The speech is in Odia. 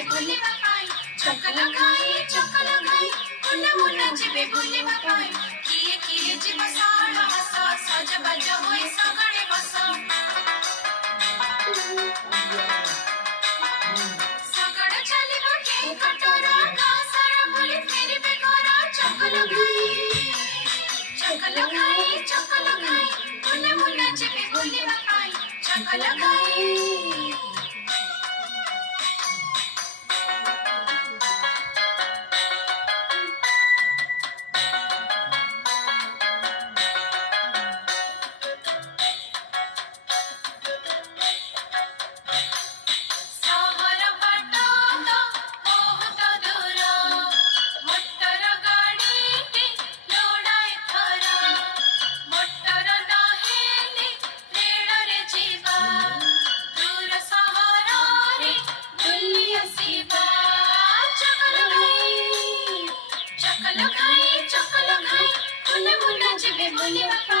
ଯିବେ ବୁଲିବା ପାଇଁ ଚକଲ ଖାଇ ମୁନା ମୁନା ଯିବେ ବୁଲିବା ପାଇଁ କିଏ କିଏ ଯିବ ସାଳ ହସ ସଜବାଜ ହୋଇ ସଗଡ଼େ ବସ ସଗଡ଼ ଚାଲିବ କେ କଟର ଗାଁ ସାରା ବୁଲି ଫେରିବେ ଘର ଚକଲ ଖାଇ ମୁନା ମୁନା ଯିବେ ବୁଲିବା ପାଇଁ ଚକଲ ଖାଇ चकल खाई मुना मुना जिबे बुलिवा